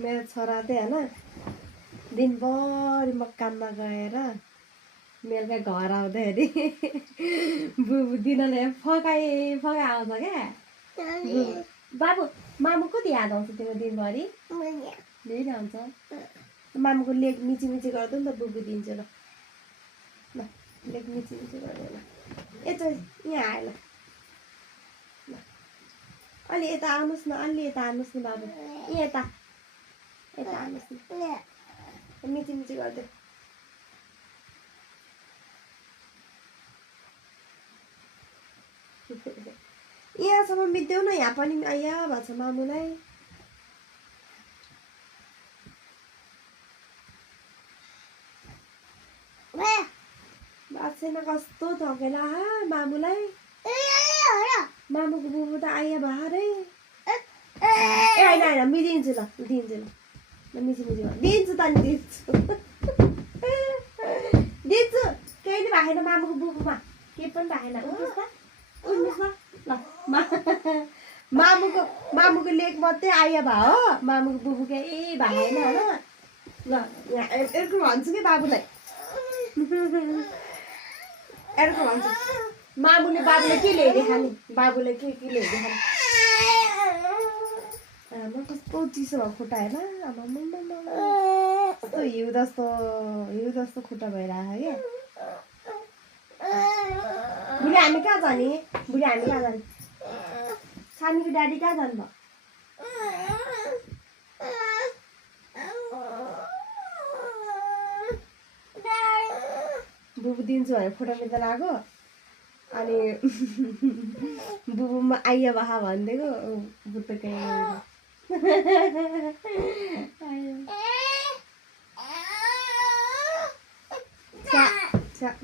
मेरो छोरा चाहिँ होइन दिनभरि म काममा गएर बेलुका घर आउँदाखेरि बुबु दिनले फकाइ आउँछ क्या। बाबु मामु कति याद आउँछ तिम्रो दिनभरि? धेरै आउँछ। मामुको लेग मिची गर्दै नि त बुबु दिन्छु ल। ल लेग मिची गर्दै ल। यता यहाँ आयो ल। अलि यता आउनुहोस् न, अलि यता आउनुहोस् न बाबु। यता आउनुहोस् न। मिची गर्दै। यहाँसम्म बित्देऊ न, यहाँ पनि आइया भएको छ मामुलाई। भएको छैन, कस्तो थकेला मामुलाई। मामुको बुबु त आइया भयो रे। ए होइन म दिन्छु ल, दिन्छु ल। मिची दिन्छु त नि, दिन्छु केही नि भएको छैन मामुको बुबुमा, केही पनि भएको छैन। उठ्नुहोस् न ल। मामुको लेग मात्रै आइया भयो हो, मामुको बुबु केही भएको छैन होइन। ल यहाँ अर्को भन्छु कि बाबुलाई, अर्को भन्छु। मामुले बाबुले के ल्याइदिए खाने? बाबुले के ल्याइदिए खाने? आमा कस्तो चिसो भएको खुट्टा हेर। कस्तो हिउँ जस्तो खुट्टा भइरहेको क्या। बुढी हामी कहाँ जाने? सानीको ड्याडी कहाँ जानुभयो? बुबु दिन्छु भनेर फोटो खिच्न लाग्यो, अनि बुबुमा आइया बाहा भनिदिएको बुटुकै।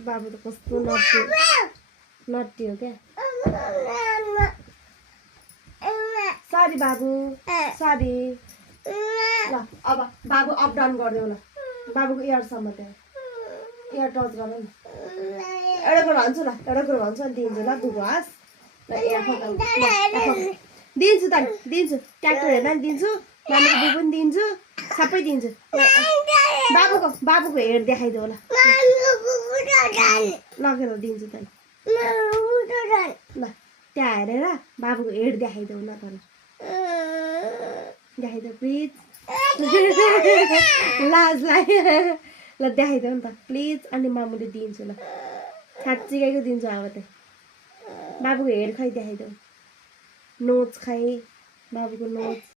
बाबु त कस्तो नट्टी हो क्या। सरी बाबु, सरी। ल अब बाबु अप डाउन गरिदेऊ ल। बाबुको इयरसम्म त्यो इयर टच गर्नु न। एउटा कुरो भन्छु ल, अनि दिन्छु ल बुबु हस्। दिन्छु त नि, दिन्छु। ट्र्याक्टर हेर्दा नि दिन्छु, मामुको बुबु पनि दिन्छु, सबै दिन्छु। बाबुको हेड देखाइदेऊ ल। लगेर दिन्छु त नि। ल त्यहाँ हेरेर बाबुको हेड देखाइदेऊ न त। देखाइदेऊ प्लिज। लाज लाग्यो। ल देखाइदेऊ नि त प्लिज। अनि मामुले दिन्छु ल, साँच्चीकैको दिन्छु अब त। बाबुको हेड खै देखाइदेऊ। नोच खै बाबुको नोच।